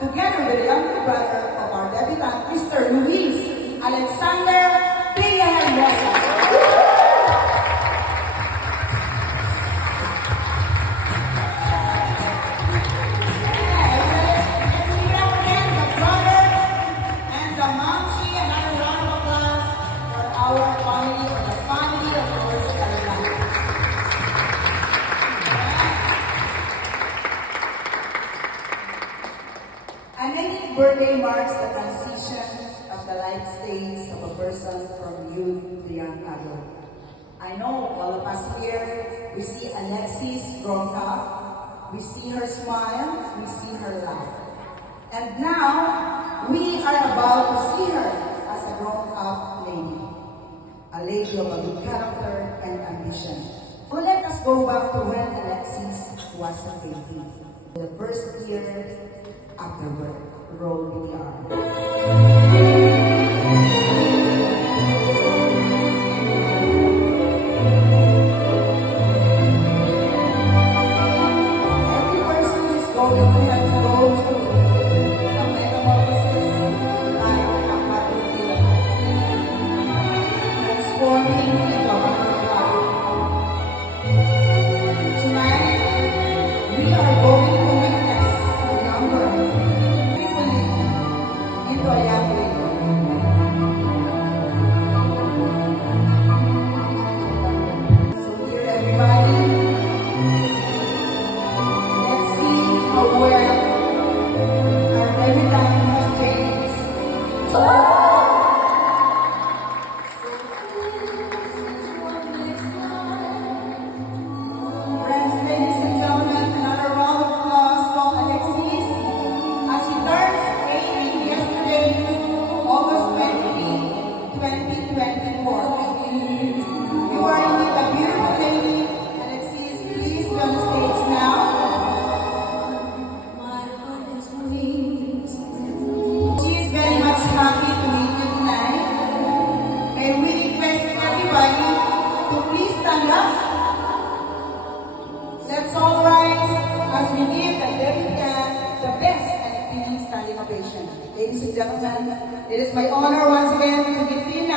together with the younger brother of our debutant, Mr. Luis Alexander Peña-Hermosa. And many birthday marks the transition of the life stage of a person from youth to young adult. I know all of us here, we see Alexis grown up, we see her smile, we see her laugh. And now, we are about to see her as a grown-up lady. A lady of a good character and ambition. So let us go back to when Alexis was a baby. The first year after birth. Roll VTR. Every person is going to have to go through a metamorphosis like a caterpillar, transforming into a butterfly. Tonight, we are going to witness the number into a young lady. So here everybody, let's see how well our debutant has changed. Friends, ladies and gentlemen, another round of applause for Alexis as he turns 18 yesterday, August 20, 2024. You are indeed a beautiful lady. Alexis, please be on the stage now. She is very much happy to meet you tonight. May we request everybody to please stand up. Let's all rise as we give the debutant the best and fitting standing ovation. Ladies and gentlemen, it is my honor once again to give you now